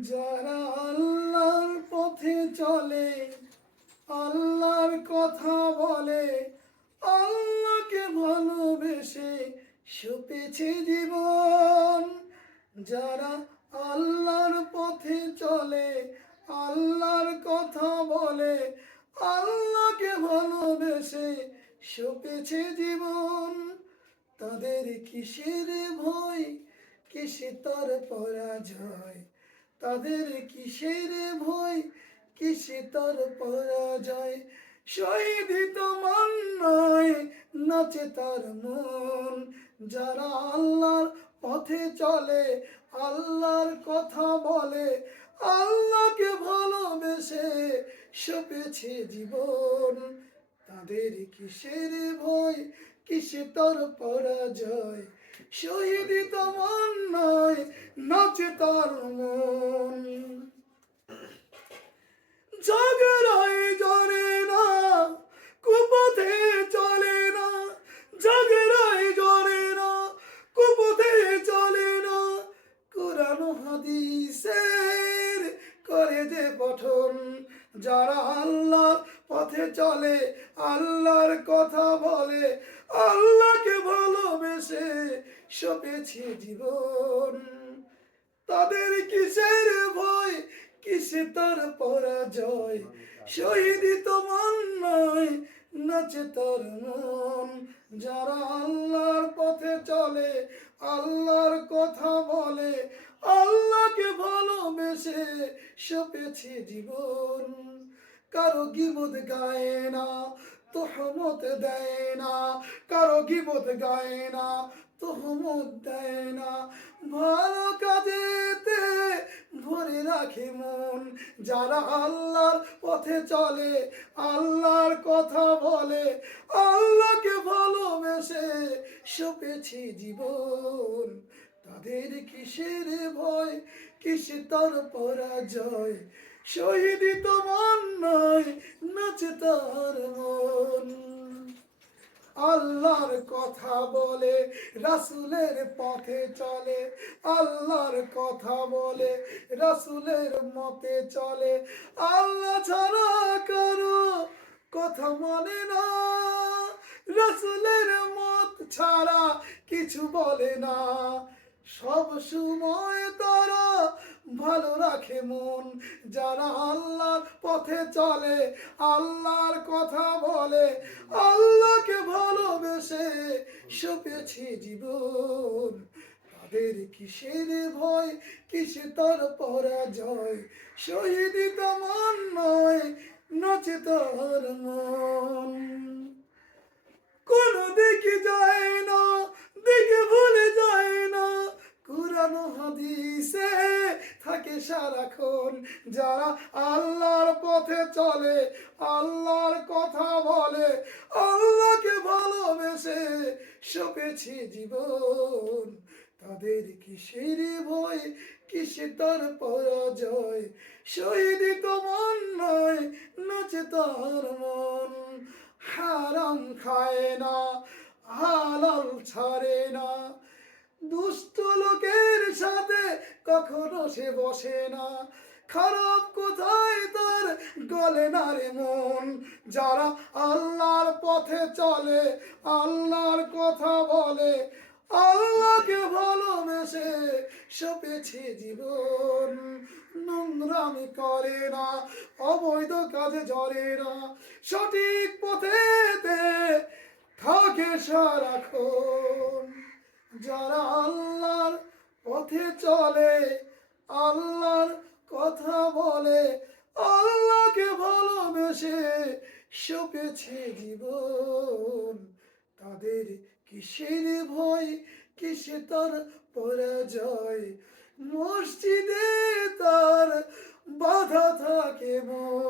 যারা আল্লাহর পথে চলে, আল্লাহর কথা বলে, আল্লাহকে ভালোবেসে সপেছে জীবন। যারা আল্লাহর পথে চলে, আল্লাহর কথা বলে, আল্লাহকে ভালোবেসে সপেছে জীবন। তাদের কিসের ভয়, কিসে তার পরাজয়? তাদের কিসের ভয়, কিসে তার পরাজয়? শহীদই তো মন নয়, নাচে তার মন। যারা আল্লাহর পথে চলে, আল্লাহর কথা বলে, আল্লাহকে ভালোবেসে সপেছে জীবন। তাদের কিসের ভয়, কিসে তার পরাজয়? শহীদই তো মন নয়, নাচে তার মন। জাগরাই জরে না, কুপথে চলে না। জাগরাই জরে না, কুপথে চলে না। কুরআন হাদিসের করে যে পঠন। যারা আল্লাহর পথে চলে, আল্লাহর কথা বলে, আল্লাহকে ভালোবেসে সপেছে জীবন। তাদের কিসের ভয়, কিসে তার পরাজয়? শহীদই তো মন নয়, নাচে তার মন। যারা আল্লাহর পথে চলে, আল্লাহর কথা বলে, আল্লাহকে ভালোবেসে সপেছে জীবন। কারো গীবত গায় না, তোহমত দেয় না। কারো গীবত গায় না, তোহমত দেয় না। ভালো কাজেতে ভরে রাখে মন। যারা আল্লাহর পথে চলে, আল্লাহর কথা বলে, আল্লাহকে ভালোবেসে সপেছে জীবন। তাদের কিসের ভয়, কিসে তার পরাজয়? শহীদই তো মন নয়, নাচে তার মন। আল্লাহর কথা বলে, রাসূলের পথে চলে। আল্লাহর কথা বলে, রাসূলের মতে চলে। আল্লাহ ছাড়া কারো কথা মানে না, রাসূলের মত ছাড়া কিছু বলে না। সব সময় তারা ভালো রাখে মন। যারা আল্লাহর পথে চলে, আল্লাহর কথা বলে, আল্লাহকে ভালোবেসে সপেছে জীবন। তাদের কিসের ভয়, কিসে তার পরাজয়? শহীদই তো মন নয়, নাচে তার মন। কোন দিকে যায় না, দিকে ভুলে যায় না। কুরআন হাদিসে থাকে সারাক্ষণ। যারা আল্লাহর পথে চলে, আল্লাহর কথা বলে, আল্লাহকে ভালোবেসে সপেছে জীবন। তাদের কিসের ভয়, কিসে তার পরাজয়? শহীদই তো মন নয়, নাচে তার মন। হারাম খায় না, হালাল ছাড়ে না। দুষ্ট লোকের সাথে কখনো সে বসে না। খারাপ কোথায় তার গলে না রে মন। যারা আল্লাহর পথে চলে, আল্লাহর কথা বলে, আল্লাহকে ভালোবেসে সপেছে জীবন। নোংরামি করে না, অবৈধ কাজে জড়ে না। সঠিক পথেতে থাকে সারাক্ষণ। যারা আল্লাহর পথে চলে, আল্লাহর কথা বলে, আল্লাহকে ভালোবেসে সপেছে জীবন। তাদের কিসের ভয়, কিসে তার পরাজয়? মসজিদে তার বাধা থাকে মন।